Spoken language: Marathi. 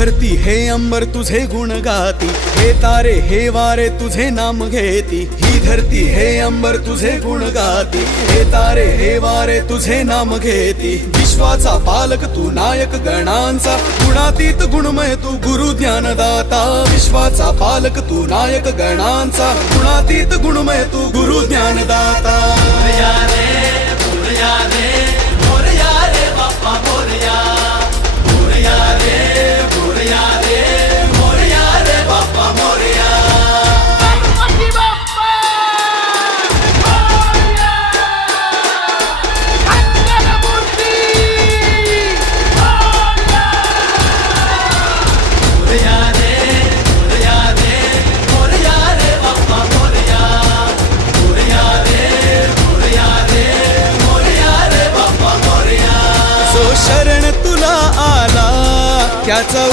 धरती हे अंबर तुझे गुण गाती, हे तारे हे वारे तुझे नाम घेती। ही धरती हे अंबर तुझे गुण गाती, हे तारे हे वारे तुझे नाम घेती। विश्वाचा पालक तू नायक गणांचा, गुणातीत गुणमय तू गुरु ज्ञानदाता। विश्वाचा पालक तू नायक गणांचा, गुणातीत गुणमय तू गुरु ज्ञानदाता। मोरया रे मोरया रे मोरया रे बाप्पा मोरया, मोरया रे मोरया रे मोरया रे बाप्पा मोरया। गणपती बाप्पा मोरया, मंगलमूर्ती मोरया। मोरया रे मोरया रे मोरया रे बाप्पा मोरया, मोरया रे मोरया रे मोरया रे बाप्पा मोरया। जो शरण तुला आला त्याचा